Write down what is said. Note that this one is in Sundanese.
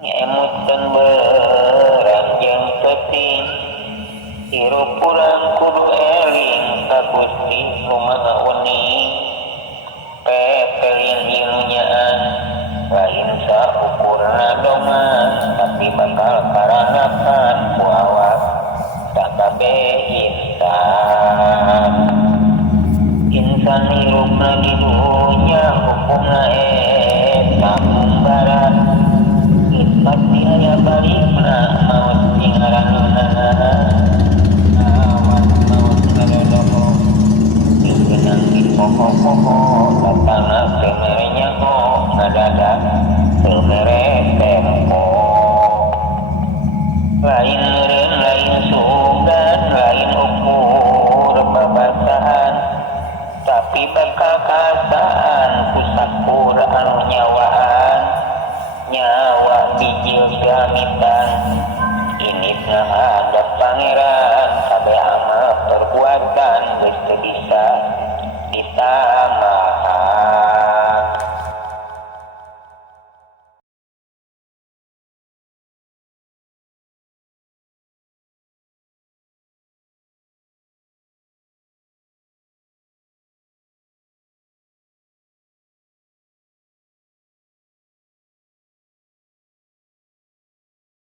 Emut dan beranjang peting hirup urang kudu eling ka Gusti nu Maha Wening pepelin ilmunyaan lain saukurna dongan tapi bakal karanapan ku awak sakabeh insan hirupna di dunya hukumna eta mumbaran pasti aya balikna maut ngaranna maut ngadodo digenang di pokok-pokok datangna semere nyaho ngadadak semere tempo lain meureun lain sugan lain ukur babasaan tapi bakal kasaan ku sakur anu nyawaan nyawa bijil gamitan ini ada pangeran